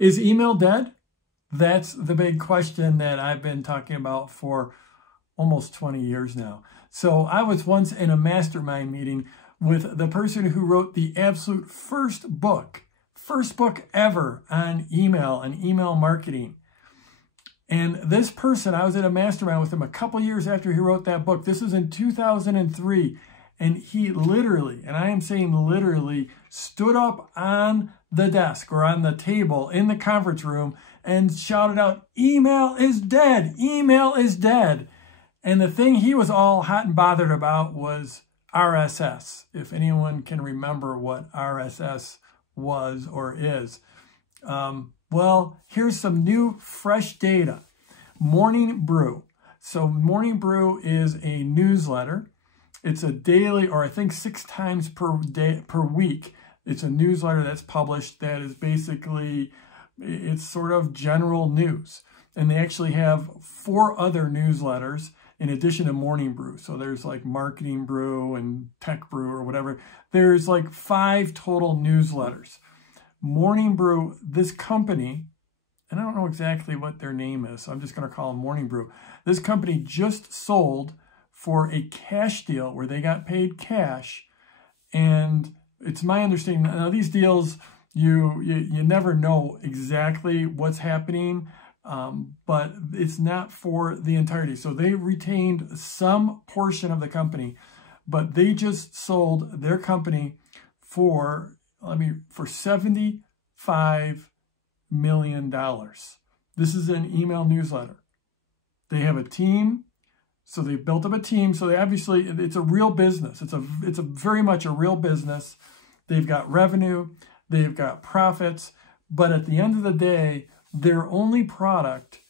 Is email dead? That's the big question that I've been talking about for almost 20 years now. So I was once in a mastermind meeting with the person who wrote the absolute first book ever on email and email marketing. And this person, I was at a mastermind with him a couple years after he wrote that book. This was in 2003. And he literally, and I am saying literally, stood up on the desk or on the table in the conference room and shouted out, "Email is dead, email is dead." And the thing he was all hot and bothered about was RSS, if anyone can remember what RSS was or is. Well, here's some new per data. Morning Brew. So Morning Brew is a newsletter. It's a daily, or I think 6 times per week. It's a newsletter that's published that is basically, it's sort of general news. And they actually have 4 other newsletters in addition to Morning Brew. So there's like Marketing Brew and Tech Brew or whatever. There's like 5 total newsletters. Morning Brew, this company, and I don't know exactly what their name is, so I'm just going to call them Morning Brew. This company just sold for a cash deal where they got paid cash. And it's my understanding, now these deals, you never know exactly what's happening, but it's not for the entirety. So they retained some portion of the company, but they just sold their company for $75 million. This is an email newsletter. They have a team. So they built up a team. So they obviously, it's a real business. It's a very much a real business. They've got revenue, they've got profits, but at the end of the day, their only product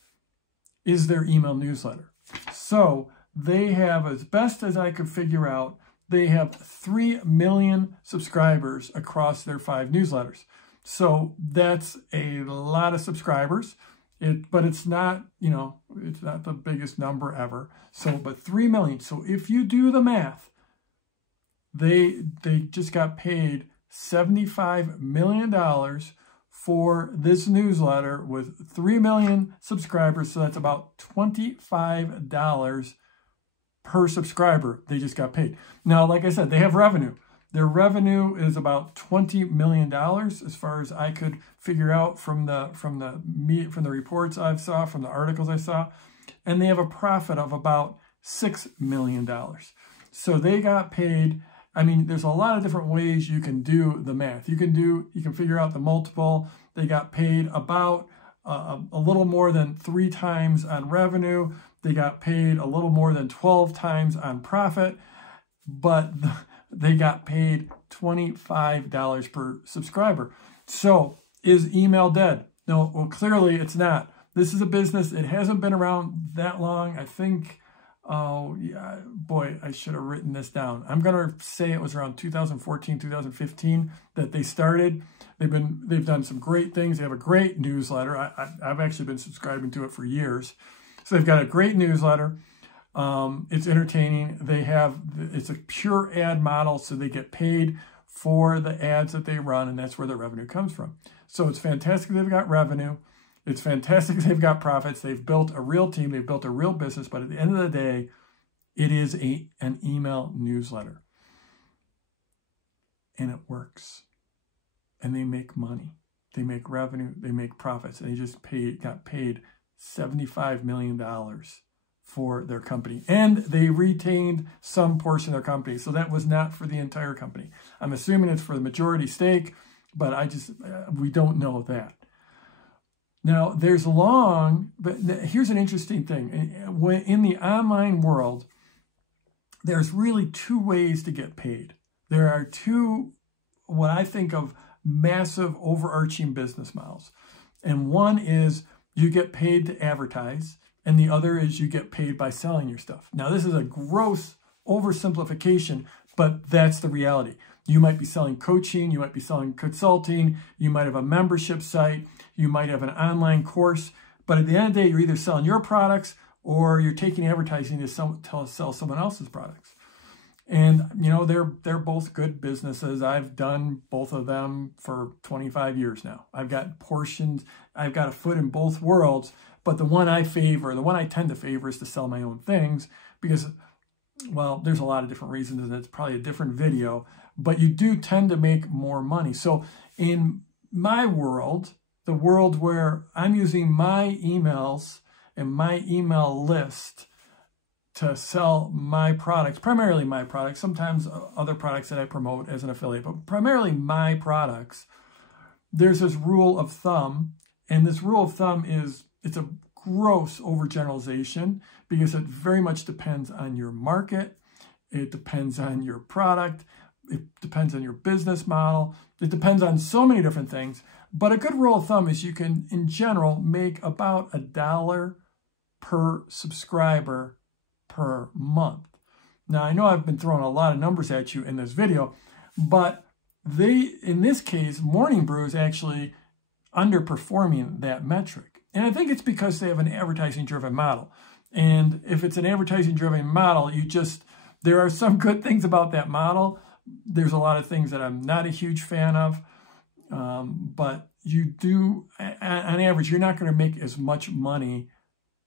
is their email newsletter. So they have, as best as I could figure out, they have 3 million subscribers across their 5 newsletters. So that's a lot of subscribers. But it's not, it's not the biggest number ever. So, but 3 million. So if you do the math, they just got paid $75 million for this newsletter with 3 million subscribers. So that's about $25 per subscriber. They just got paid. Now, like I said, they have revenue. Their revenue is about $20 million, as far as I could figure out from the reports I saw, from the articles I saw, and they have a profit of about $6 million. So they got paid. I mean, there's a lot of different ways you can do the math. You can figure out the multiple. They got paid about a little more than 3 times on revenue. They got paid a little more than 12 times on profit, but they got paid $25 per subscriber. So is email dead? No, well, clearly it's not. This is a business. It hasn't been around that long. I think, oh yeah, boy, I should have written this down. I'm going to say it was around 2014, 2015 that they started. They've done some great things. They have a great newsletter. I've actually been subscribing to it for years. So they've got a great newsletter. It's entertaining. It's a pure ad model, so they get paid for the ads that they run, and that's where the revenue comes from. So it's fantastic they've got revenue. It's fantastic they've got profits. They've built a real team. They've built a real business, but at the end of the day, it is an email newsletter. And it works. And they make money. They make revenue. They make profits. And they just got paid $75 million for their company. And they retained some portion of their company. So that was not for the entire company. I'm assuming it's for the majority stake, but we don't know that. Now, but here's an interesting thing. In the online world, there's really 2 ways to get paid. There are 2, what I think of, massive overarching business models. And one is you get paid to advertise, and the other is you get paid by selling your stuff. Now, this is a gross oversimplification, but that's the reality. You might be selling coaching, you might be selling consulting, you might have a membership site, you might have an online course, but at the end of the day, you're either selling your products or you're taking advertising to sell someone else's products. And, you know, they're both good businesses. I've done both of them for 25 years now. I've got portions, I've got a foot in both worlds, but the one I tend to favor is to sell my own things because, well, there's a lot of different reasons, and it's probably a different video, but you do tend to make more money. So in my world, the world where I'm using my emails and my email list to sell my products, primarily my products, sometimes other products that I promote as an affiliate, but primarily my products, there's this rule of thumb. And this rule of thumb it's a gross overgeneralization because it very much depends on your market. It depends on your product. It depends on your business model. It depends on so many different things. But a good rule of thumb is you can, in general, make about $1 per subscriber per month. Now, I know I've been throwing a lot of numbers at you in this video, but in this case, Morning Brew is actually underperforming that metric. And I think it's because they have an advertising-driven model. And if it's an advertising-driven model, there are some good things about that model. There's a lot of things that I'm not a huge fan of. But you do, on average, you're not going to make as much money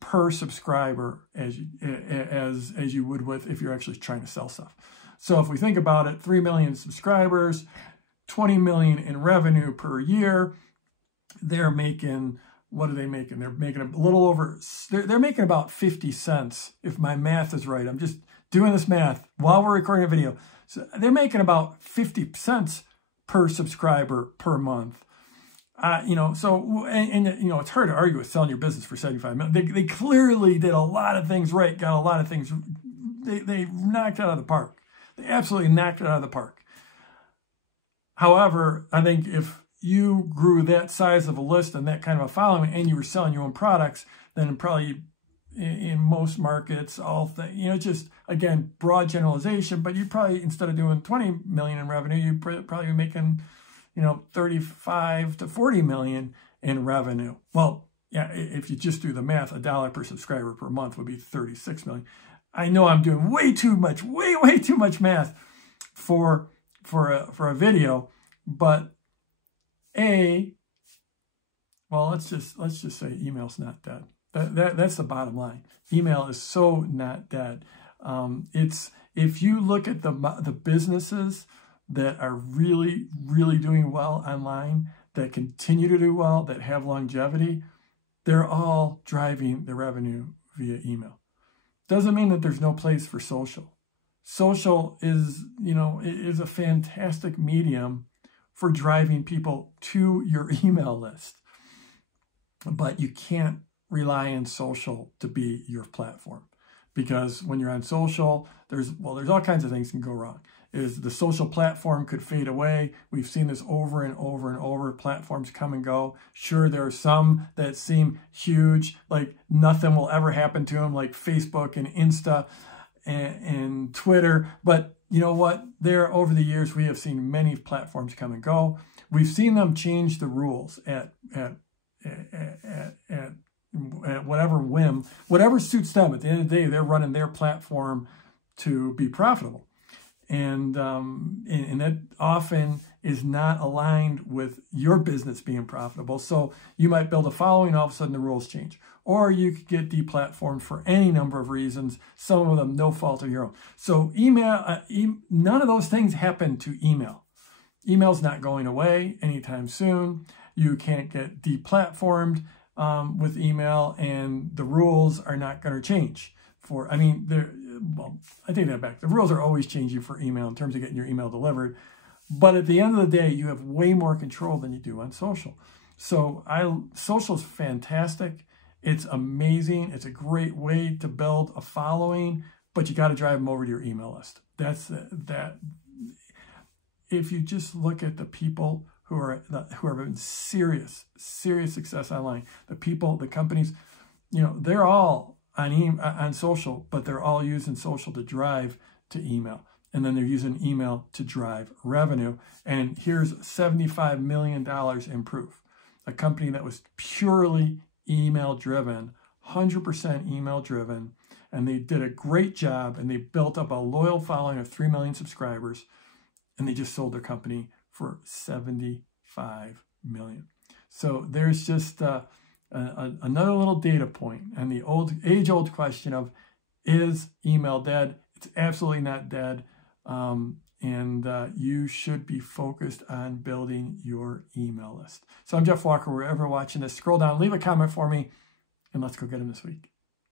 per subscriber as you would with if you're actually trying to sell stuff. So if we think about it, 3 million subscribers, 20 million in revenue per year, they're making, what are they making? They're making a little over, they're making about 50 cents, if my math is right. I'm just doing this math while we're recording a video. So they're making about 50 cents per subscriber per month. You know, so, and you know, it's hard to argue with selling your business for 75 million. They clearly did a lot of things right, got a lot of things, they knocked it out of the park. They absolutely knocked it out of the park. However, I think if you grew that size of a list and that kind of a following and you were selling your own products, then probably in most markets, you know, just, again, broad generalization, but you probably, instead of doing 20 million in revenue, you probably be making, you know, 35 to 40 million in revenue. Well, yeah, if you just do the math, $1 per subscriber per month would be 36 million. I know I'm doing way too much math for a video, but well, let's just say email's not dead. That's the bottom line. Email is so not dead. If you look at the businesses that are really, really doing well online, that continue to do well, that have longevity, they're all driving the revenue via email. Doesn't mean that there's no place for social. Social is, you know, is a fantastic medium for driving people to your email list. But you can't rely on social to be your platform, because when you're on social, there's all kinds of things can go wrong. The social platform could fade away. We've seen this over and over and over. Platforms come and go. Sure, there are some that seem huge, like nothing will ever happen to them, like Facebook and Insta and Twitter. But you know what? Over the years, we have seen many platforms come and go. We've seen them change the rules at whatever whim, whatever suits them. At the end of the day, they're running their platform to be profitable. And that often is not aligned with your business being profitable. So you might build a following, all of a sudden the rules change. Or you could get deplatformed for any number of reasons, some of them no fault of your own. So email, none of those things happen to email. Email's not going away anytime soon. You can't get deplatformed with email, and the rules are not going to change. Well, I take that back. The rules are always changing for email in terms of getting your email delivered. But at the end of the day, you have way more control than you do on social. So social is fantastic. It's amazing. It's a great way to build a following, but you got to drive them over to your email list. That. If you just look at the people who are having serious success online, the people, the companies, you know, they're all on social, but they're all using social to drive to email. And then they're using email to drive revenue. And here's $75 million in proof. A company that was purely email driven, 100% email driven, and they did a great job, and they built up a loyal following of 3 million subscribers, and they just sold their company for $75 million. So there's just another little data point, and the age-old question of, is email dead? It's absolutely not dead. And you should be focused on building your email list. So I'm Jeff Walker. Wherever you're watching this, scroll down, leave a comment for me, and let's go get them this week.